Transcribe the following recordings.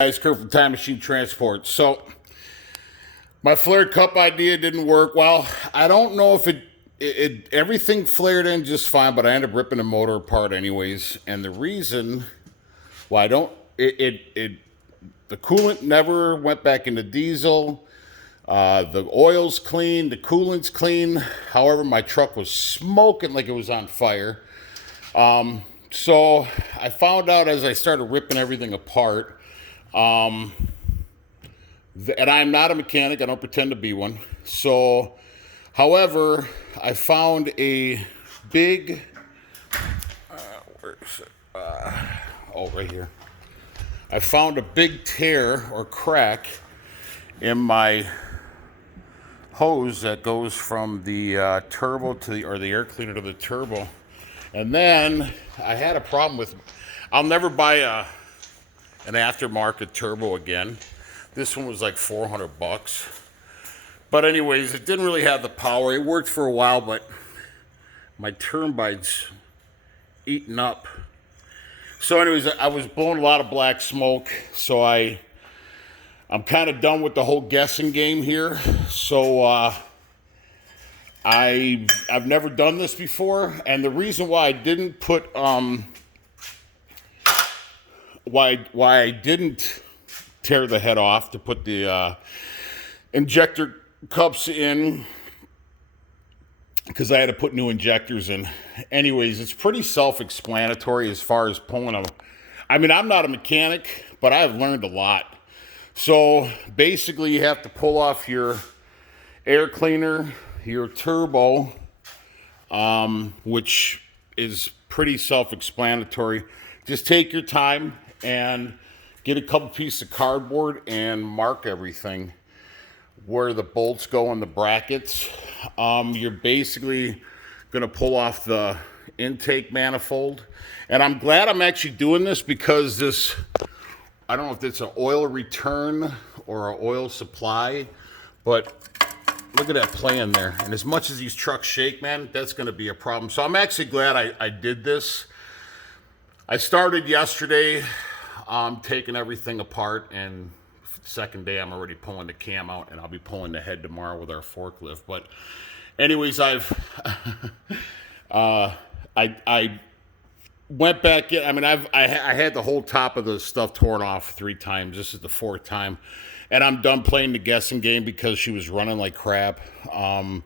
Guys, Kurt from Time Machine Transport. So my flared cup idea didn't work. Well, I don't know if it everything flared in just fine, but I ended up ripping the motor apart anyways. And the reason why I don't the coolant never went back into diesel. The oil's clean, the coolant's clean. However, my truck was smoking like it was on fire. So I found out as I started ripping everything apart. And I'm not a mechanic. I don't pretend to be one. So, however, I found a big, where is it? Right here. I found a big tear or crack in my hose that goes from the turbo to the air cleaner to the turbo. And then I had a problem with, I'll never buy an aftermarket turbo again. This one was like $400. But anyways, it didn't really have the power. It worked for a while, but my turbine's eaten up. So anyways, I was blowing a lot of black smoke, so I'm kind of done with the whole guessing game here. So I've never done this before, and the reason why I didn't put why I didn't tear the head off to put the injector cups in, because I had to put new injectors in. Anyways, it's pretty self-explanatory as far as pulling them. I mean, I'm not a mechanic, but I've learned a lot. So basically, you have to pull off your air cleaner, your turbo, which is pretty self-explanatory. Just take your time and get a couple pieces of cardboard and mark everything where the bolts go in the brackets. You're basically going to pull off the intake manifold. And I'm glad I'm actually doing this, because this, I don't know if it's an oil return or an oil supply, but look at that plan there. And as much as these trucks shake, man, that's going to be a problem. So I'm actually glad I did this. I started yesterday taking everything apart, and second day I'm already pulling the cam out, and I'll be pulling the head tomorrow with our forklift. But anyways, I went back in. I mean, I had the whole top of the stuff torn off 3 times. This is the 4th time, and I'm done playing the guessing game because she was running like crap. And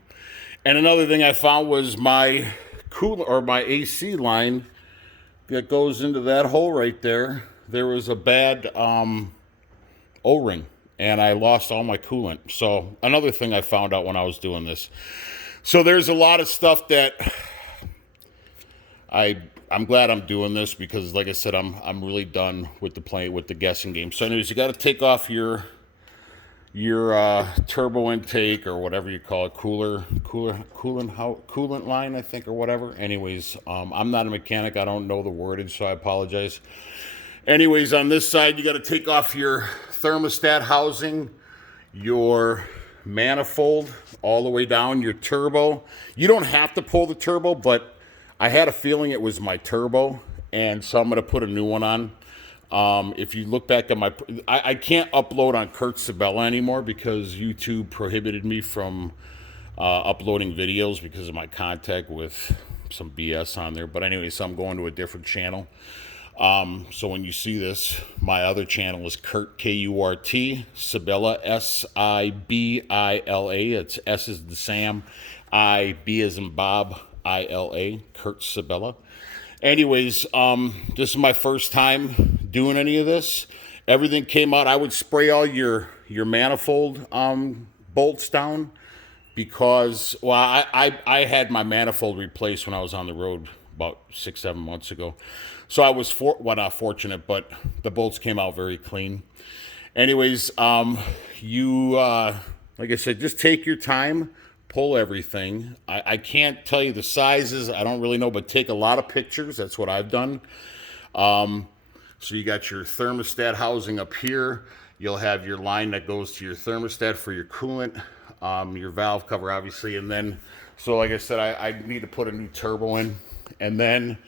another thing I found was my my AC line that goes into that hole right there. There was a bad O-ring, and I lost all my coolant. So another thing I found out when I was doing this. So there's a lot of stuff that I'm glad I'm doing this, because like I said, I'm really done with the guessing game. So anyways, you got to take off your turbo intake, or whatever you call it, coolant line, I think, or whatever. Anyways, I'm not a mechanic. I don't know the wordage, so I apologize. Anyways, on this side, you got to take off your thermostat housing, your manifold all the way down, your turbo. You don't have to pull the turbo, but I had a feeling it was my turbo, and so I'm going to put a new one on. If you look back at I can't upload on Kurt Sabella anymore, because YouTube prohibited me from uploading videos because of my contact with some BS on there. But anyway, so I'm going to a different channel. So when you see this, my other channel is Kurt, K-U-R-T, Sabella, S-I-B-I-L-A. It's S as in Sam, I-B as in Bob, I-L-A, Kurt Sabella. Anyways, this is my first time doing any of this. Everything came out. I would spray all your manifold bolts down, because, well, I had my manifold replaced when I was on the road about 6-7 months ago. So I was not fortunate, but the bolts came out very clean. Anyways, like I said, just take your time, pull everything. I can't tell you the sizes. I don't really know, but take a lot of pictures. That's what I've done. So you got your thermostat housing up here. You'll have your line that goes to your thermostat for your coolant, your valve cover, obviously. And then, so like I said, I need to put a new turbo in. And then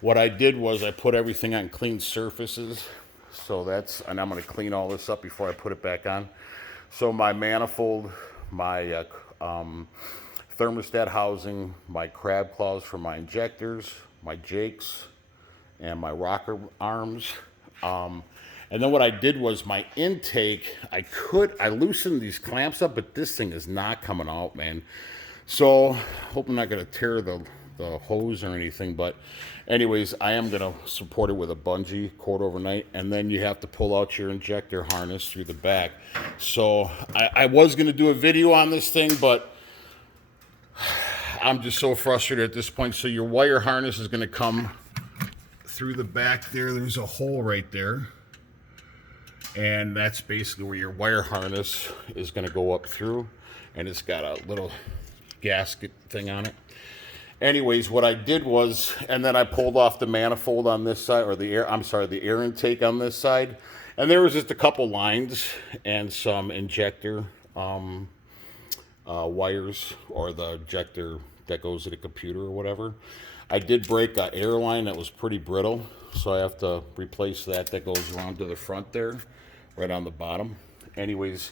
what I did was I put everything on clean surfaces. So that's, and I'm going to clean all this up before I put it back on. So my manifold, my thermostat housing, my crab claws for my injectors, my jakes, and my rocker arms. And then what I did was my intake, I loosened these clamps up, but this thing is not coming out, man. So hope I'm not going to tear the hose or anything, but anyways, I am going to support it with a bungee cord overnight, and then you have to pull out your injector harness through the back. So I was going to do a video on this thing, but I'm just so frustrated at this point. So your wire harness is going to come through the back there. There's a hole right there, and that's basically where your wire harness is going to go up through, and it's got a little gasket thing on it. Anyways, what I did was, and then I pulled off the manifold on this side, or the air intake on this side, and there was just a couple lines and some injector wires, or the injector that goes to the computer or whatever. I did break an air line that was pretty brittle, so I have to replace that. That goes around to the front there, right on the bottom. Anyways,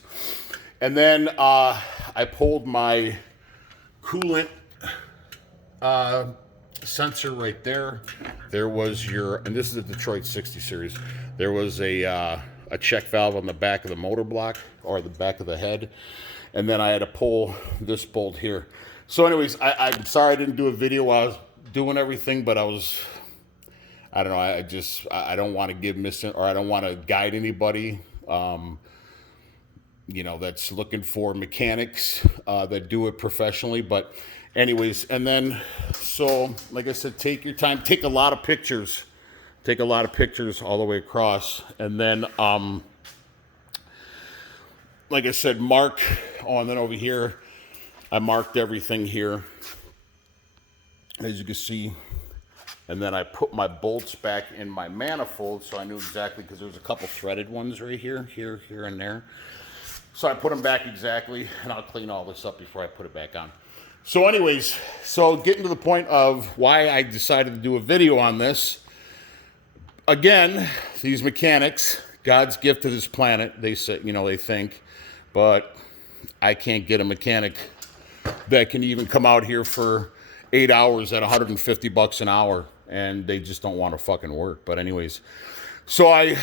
and then I pulled my coolant sensor right there. There was and this is a Detroit 60 series. There was a check valve on the back of the motor block, or the back of the head. And then I had to pull this bolt here. So anyways, I'm sorry I didn't do a video while I was doing everything, but I don't know, I don't want to I don't want to guide anybody, that's looking for mechanics that do it professionally. But anyways, and then, so like I said, take your time, take a lot of pictures all the way across, and then like I said, and then over here I marked everything here, as you can see. And then I put my bolts back in my manifold, so I knew exactly, because there was a couple threaded ones right here, and there. So I put them back exactly, and I'll clean all this up before I put it back on. So anyways, getting to the point of why I decided to do a video on this. Again, these mechanics, God's gift to this planet, they say, they think, but I can't get a mechanic that can even come out here for 8 hours at $150 an hour, and they just don't want to fucking work. But anyways, so I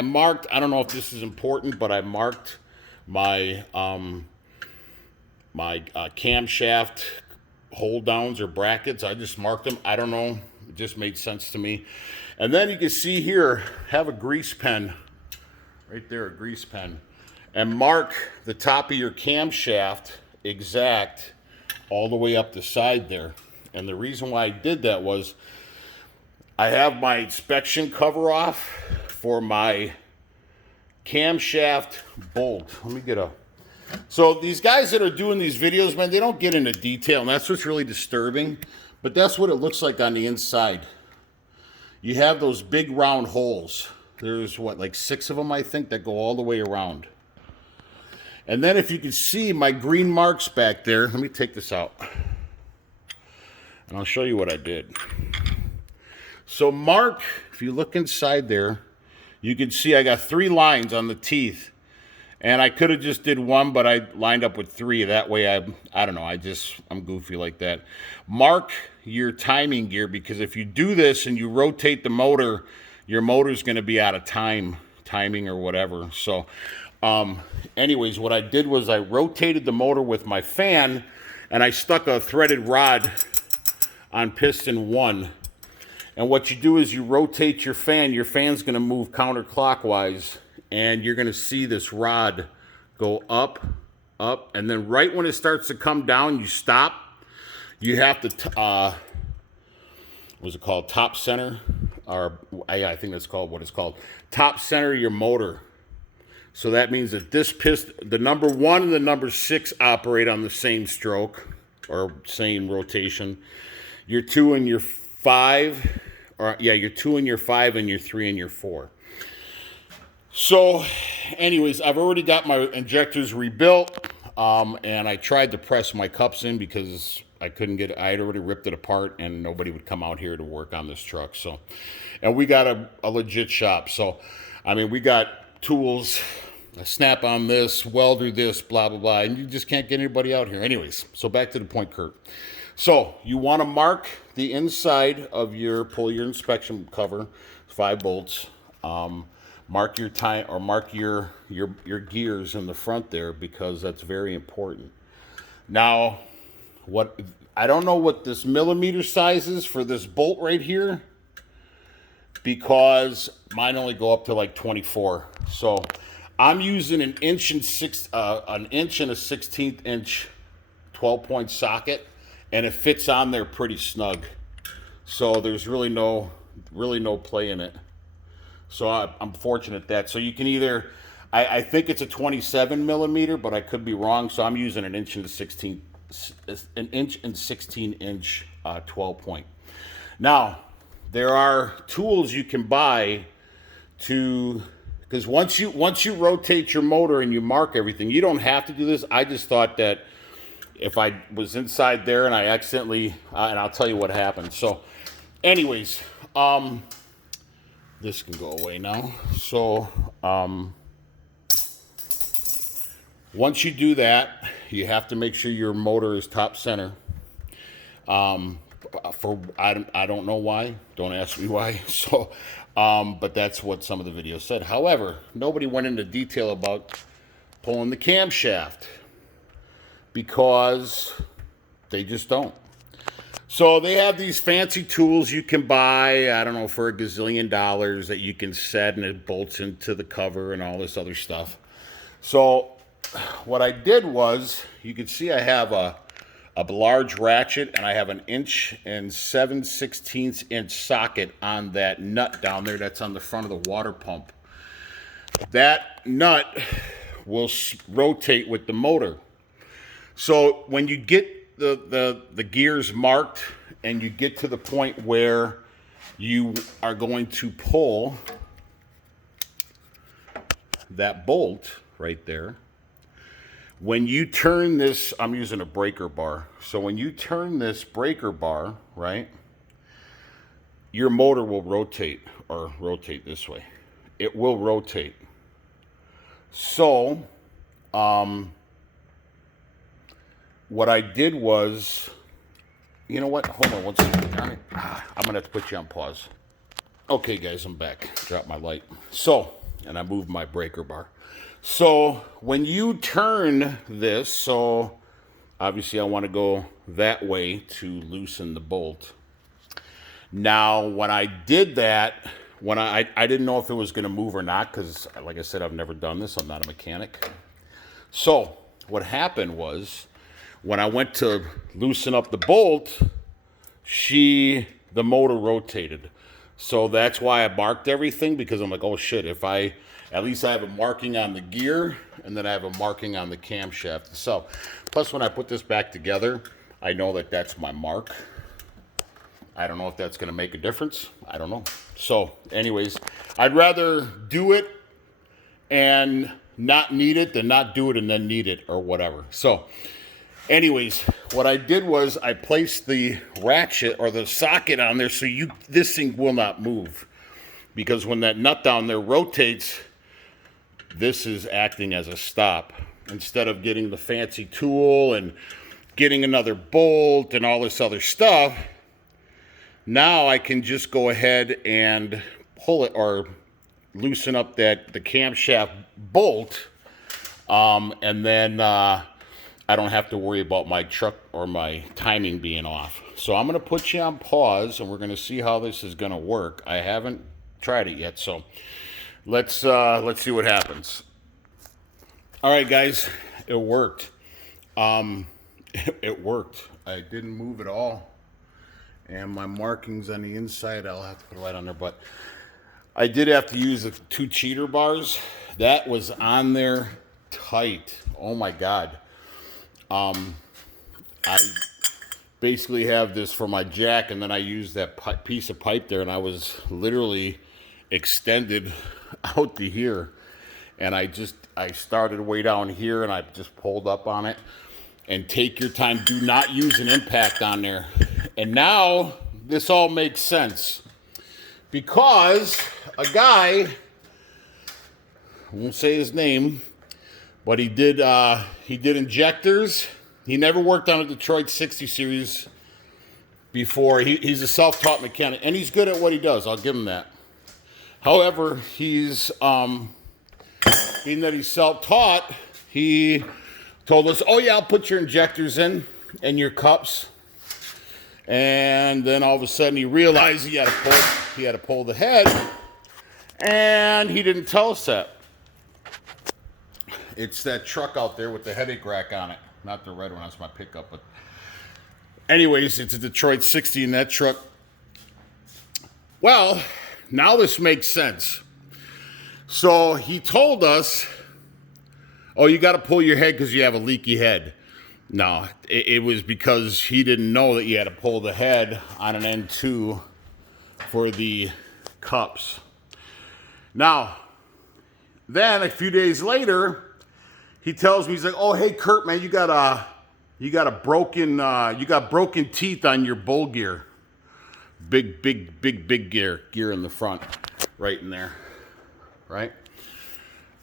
marked, I don't know if this is important, but I marked my camshaft hold downs or brackets. I just marked them. I don't know, it just made sense to me. And then you can see here, have a grease pen right there, a grease pen, and mark the top of your camshaft exact all the way up the side there. And the reason why I did that was I have my inspection cover off for my camshaft bolt. Let me get so these guys that are doing these videos, man, they don't get into detail, and that's what's really disturbing. But that's what it looks like on the inside. You have those big round holes. There's like 6 of them, I think, that go all the way around. And then if you can see my green marks back there, let me take this out, and I'll show you what I did. So if you look inside there, you can see I got 3 lines on the teeth. And I could have just did 1, but I lined up with 3. That way I don't know, I'm goofy like that. Mark your timing gear, because if you do this and you rotate the motor, your motor's going to be out of timing or whatever. So anyways, what I did was I rotated the motor with my fan, and I stuck a threaded rod on piston 1. And what you do is you rotate your fan. Your fan's going to move counterclockwise, and you're going to see this rod go up, and then right when it starts to come down, you stop. You have to, what's it called, top center, or I think that's called what it's called, top center your motor. So that means that this piston, the number 1 and the number 6 operate on the same stroke, or same rotation. Your 2 and your 5, your 2 and your 5 and your 3 and your 4. So anyways, I've already got my injectors rebuilt. and I tried to press my cups in because I couldn't get it. I had already ripped it apart, and nobody would come out here to work on this truck. So, and we got a legit shop. So, I mean, we got tools, snap on this, welder this, blah, blah, blah, and you just can't get anybody out here. Anyways, so back to the point, Kurt. So you want to mark the inside of pull your inspection cover, 5 bolts. Mark your time, or mark your gears in the front there, because that's very important. Now, I don't know what this millimeter size is for this bolt right here, because mine only go up to like 24. So I'm using an inch and a 16th inch 12-point socket, and it fits on there pretty snug. So there's really no play in it. So I'm fortunate that. So you can either, I think it's a 27 millimeter, but I could be wrong. So I'm using an inch and 16 inch 12-point. Now, there are tools you can buy because once you rotate your motor and you mark everything, you don't have to do this. I just thought that if I was inside there and I accidentally, and I'll tell you what happened. So, anyways, this can go away now. So, once you do that, you have to make sure your motor is top center. I don't know why. Don't ask me why. So, but that's what some of the videos said. However, nobody went into detail about pulling the camshaft, because they just don't. So they have these fancy tools you can buy, I don't know, for $1 gazillion that you can set, and it bolts into the cover and all this other stuff. So what I did was, you can see I have a large ratchet, and I have an 1 7/16 inch socket on that nut down there that's on the front of the water pump. That nut will rotate with the motor. So when you get the gears marked and you get to the point where you are going to pull that bolt right there, when you turn this, I'm using a breaker bar. So when you turn this breaker bar, right, your motor will rotate, or rotate this way. It will rotate. So, what I did was, you know what? Hold on one second. I'm going to have to put you on pause. Okay, guys, I'm back. Dropped my light. So, and I moved my breaker bar. So, when you turn this, so obviously I want to go that way to loosen the bolt. Now, when I did that, I didn't know if it was going to move or not, because, like I said, I've never done this. I'm not a mechanic. So, what happened was, when I went to loosen up the bolt, the motor rotated. So that's why I marked everything, because I'm like, oh shit, at least I have a marking on the gear, and then I have a marking on the camshaft itself. Plus, when I put this back together, I know that that's my mark. I don't know if that's going to make a difference. I don't know. So anyways, I'd rather do it and not need it than not do it and then need it, or whatever. So anyways, what I did was I placed the ratchet or the socket on there so this thing will not move. Because when that nut down there rotates, this is acting as a stop. Instead of getting the fancy tool and getting another bolt and all this other stuff, now I can just go ahead and pull it, or loosen up the camshaft bolt, and then I don't have to worry about my truck or my timing being off. So I'm going to put you on pause, and we're going to see how this is going to work. I haven't tried it yet, so let's see what happens. All right, guys, it worked. It worked. I didn't move at all, and my markings on the inside, I'll have to put a light on there, but I did have to use the 2 cheater bars. That was on there tight. Oh my God. I basically have this for my jack, and then I use that piece of pipe there, and I was literally extended out to here. And I started way down here, and I just pulled up on it. And take your time. Do not use an impact on there. And now this all makes sense. Because a guy, I won't say his name, but he did injectors. He never worked on a Detroit 60 series before. He's a self-taught mechanic, and he's good at what he does. I'll give him that. However, he's being that he's self-taught, he told us, "Oh yeah, I'll put your injectors in and your cups." And then all of a sudden, he realized he had to pull the head, and he didn't tell us that. It's that truck out there with the headache rack on it. Not the red one, that's my pickup. But anyways, it's a Detroit 60 in that truck. Well, now this makes sense. So he told us, "Oh, you got to pull your head because you have a leaky head." No, it was because he didn't know that you had to pull the head on an N2 for the cups. Now, then a few days later, he tells me, he's like, "Oh, hey Kurt, man, you got broken teeth on your bull gear. Big gear in the front, right in there, right?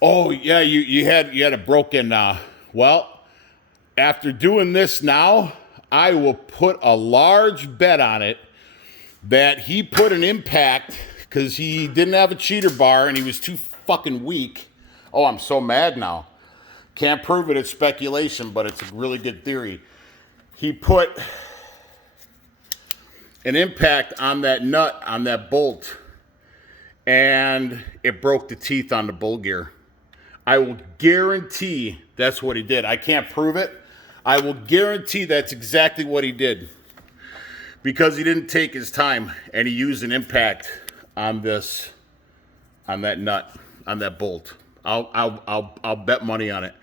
Oh yeah, you had a broken. Well, after doing this now, I will put a large bet on it that he put an impact because he didn't have a cheater bar and he was too fucking weak. Oh, I'm so mad now. Can't prove it, it's speculation, but it's a really good theory. He put an impact on that nut, on that bolt, and it broke the teeth on the bull gear. I will guarantee that's what he did. I can't prove it. I will guarantee that's exactly what he did. Because he didn't take his time and he used an impact on that nut, on that bolt. I'll bet money on it.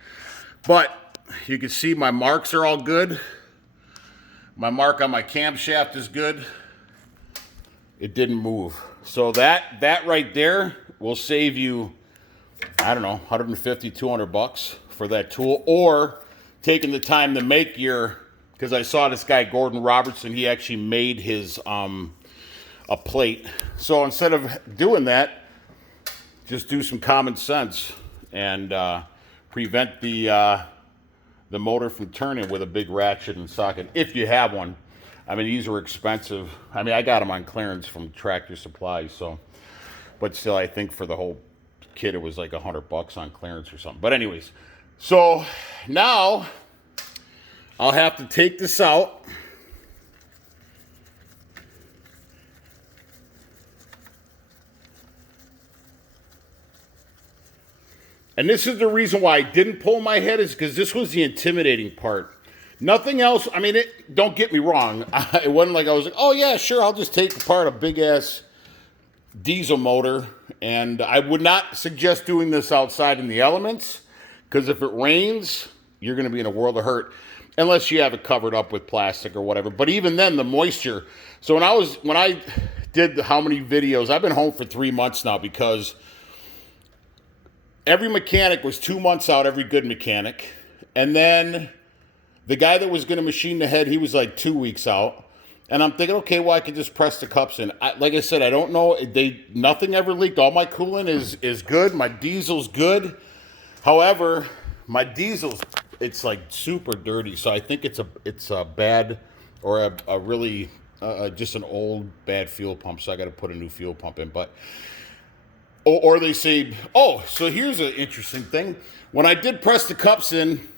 But you can see my marks are all good. My mark on my camshaft is good. It didn't move. So that right there will save you, I don't know, 150, 200 bucks for that tool, or taking the time to make because I saw this guy, Gordon Robertson, he actually made his, a plate. So instead of doing that, just do some common sense and prevent the motor from turning with a big ratchet and socket, if you have one. I mean, these were expensive. I mean, I got them on clearance from Tractor Supply, so, but still, I think for the whole kit, it was like $100 on clearance or something. But anyways, so now I'll have to take this out. And this is the reason why I didn't pull my head, is because this was the intimidating part. Nothing else. I mean, don't get me wrong. It wasn't like I was like, "Oh yeah, sure, I'll just take apart a big ass diesel motor." And I would not suggest doing this outside in the elements, because if it rains, you're going to be in a world of hurt, unless you have it covered up with plastic or whatever. But even then, the moisture. So when I did how many videos, I've been home for 3 months now, because every mechanic was 2 months out, every good mechanic. And then the guy that was going to machine the head, he was like 2 weeks out. And I'm thinking, okay, well, I could just press the cups in. Like I said, I don't know. Nothing ever leaked. All my coolant is good. My diesel's good. However, my diesel's, it's like super dirty. So I think it's a bad, or a really, just an old bad fuel pump. So I got to put a new fuel pump in. But, or they say, oh, so here's an interesting thing. When I did press the cups in,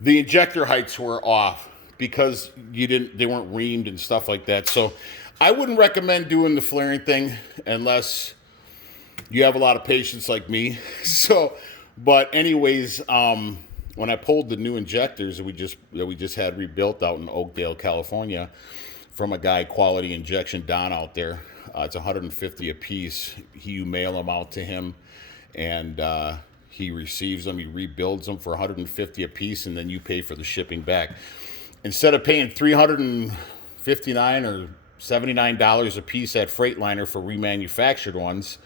the injector heights were off, because they weren't reamed and stuff like that. So I wouldn't recommend doing the flaring thing unless you have a lot of patience like me. So, but anyways, when I pulled the new injectors that we just had rebuilt out in Oakdale, California, from a guy, Quality Injection, Don, out there, it's $150 a piece. You mail them out to him, and he receives them. He rebuilds them for $150 a piece, and then you pay for the shipping back. Instead of paying $359 or $79 a piece at Freightliner for remanufactured ones,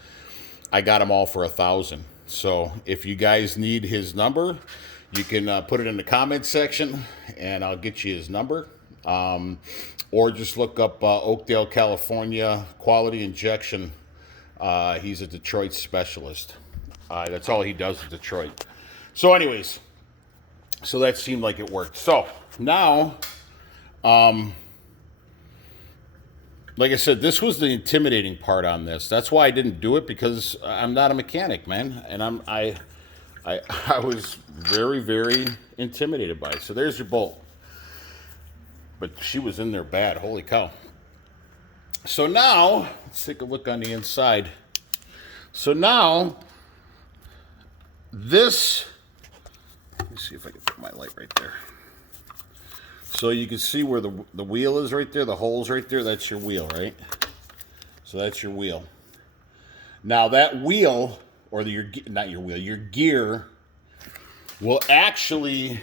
I got them all for $1,000. So if you guys need his number, you can put it in the comments section, and I'll get you his number. Or just look up Oakdale, California, Quality Injection. He's a Detroit specialist. That's all he does in Detroit. So anyways, so that seemed like it worked. So now, like I said, this was the intimidating part on this. That's why I didn't do it, because I'm not a mechanic, man, and I was very, very intimidated by it. So there's your bolt. But she was in there bad. Holy cow. So now, let's take a look on the inside. So now, this, let me see if I can put my light right there. So you can see where the wheel is right there, the hole's right there. That's your wheel, right? So that's your wheel. Now that wheel, or your gear will actually,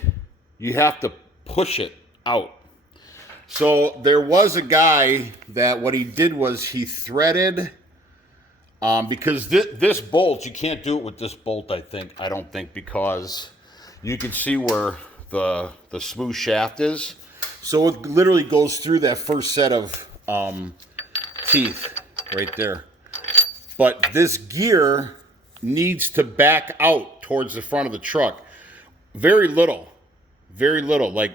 you have to push it out. So there was a guy that what he did was he threaded, because this bolt, you can't do it with this bolt, I don't think, because you can see where the smooth shaft is. So it literally goes through that first set of teeth right there. But this gear needs to back out towards the front of the truck. Very little. Like,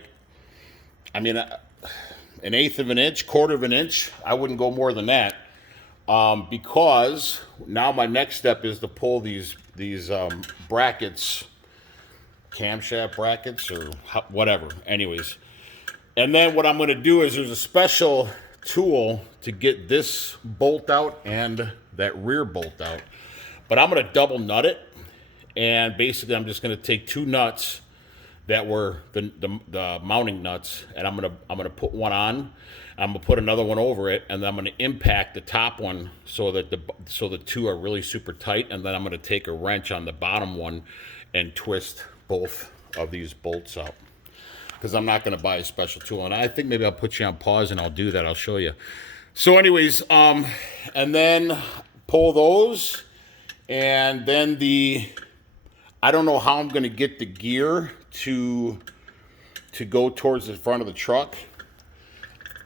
I mean, an eighth of an inch, quarter of an inch. I wouldn't go more than that. Because now my next step is to pull these brackets, camshaft brackets or whatever. Anyways. And then what I'm going to do is there's a special tool to get this bolt out and that rear bolt out. But I'm going to double nut it. And basically I'm just going to take two nuts that were the mounting nuts, and I'm gonna put one on. I'm gonna put another one over it, and then I'm gonna impact the top one so that the two are really super tight. And then I'm gonna take a wrench on the bottom one and twist both of these bolts out, because I'm not gonna buy a special tool. And I think maybe I'll put you on pause and I'll do that. I'll show you. So anyways, and then pull those, and then I don't know how I'm gonna get the gear to go towards the front of the truck.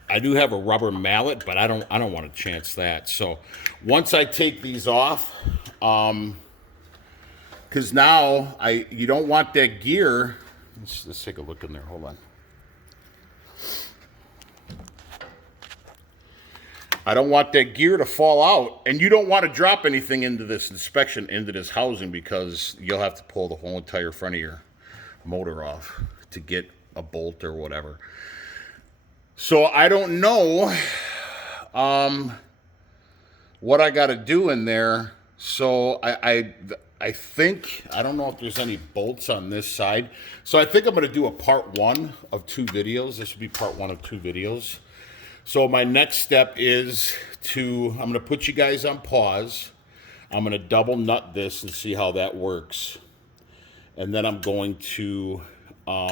I do have a rubber mallet, but I don't want to chance that. So once I take these off, because now you don't want that gear. Let's take a look in there. Hold on. I don't want that gear to fall out, and you don't want to drop anything into this inspection, into this housing, because you'll have to pull the whole entire front of your motor off to get a bolt or whatever. So I don't know what I got to do in there. So I think, I don't know if there's any bolts on this side. So I think I'm going to do a part 1 of 2 videos. This will be part 1 of 2 videos. So my next step is I'm going to put you guys on pause. I'm going to double nut this and see how that works. And then I'm going to, I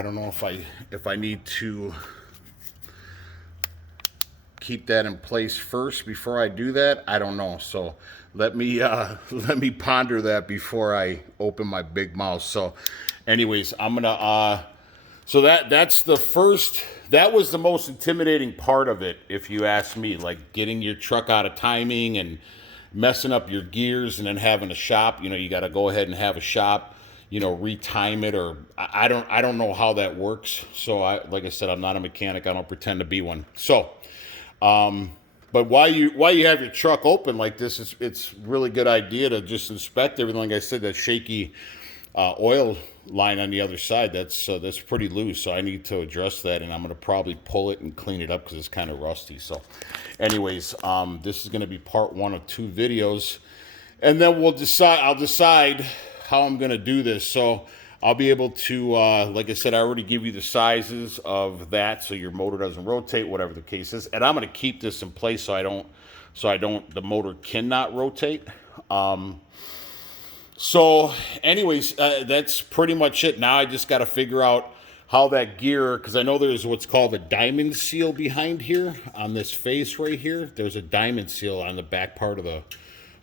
don't know if I need to keep that in place first before I do that. I don't know. So let me ponder that before I open my big mouth. So anyways, I'm gonna so that's the first. That was the most intimidating part of it, if you ask me. Like getting your truck out of timing and messing up your gears, and then having a shop. You got to go ahead and have a shop, retime it, or I don't know how that works. So like I said, I'm not a mechanic. I don't pretend to be one. So, but while you have your truck open like this, it's really good idea to just inspect everything. Like I said, that shaky oil line on the other side, that's pretty loose. So I need to address that, and I'm going to probably pull it and clean it up because it's kind of rusty. So anyways, this is going to be part 1 of 2 videos, and then I'll decide how I'm going to do this. So I'll be able to, like I said, I already give you the sizes of that, so your motor doesn't rotate, whatever the case is. And I'm going to keep this in place so the motor cannot rotate. So anyways, that's pretty much it. Now I just got to figure out how that gear, because I know there's what's called a diamond seal behind here on this face right here. There's a diamond seal on the back part of the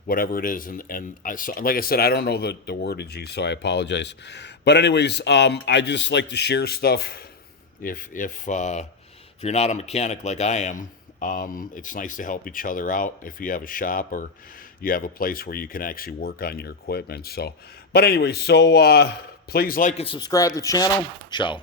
whatever it is. And so, like I said, I don't know the wordage, so I apologize. But anyways, I just like to share stuff. If you're not a mechanic like I am, it's nice to help each other out if you have a shop or you have a place where you can actually work on your equipment. So, but anyway, so please like and subscribe to the channel. Ciao.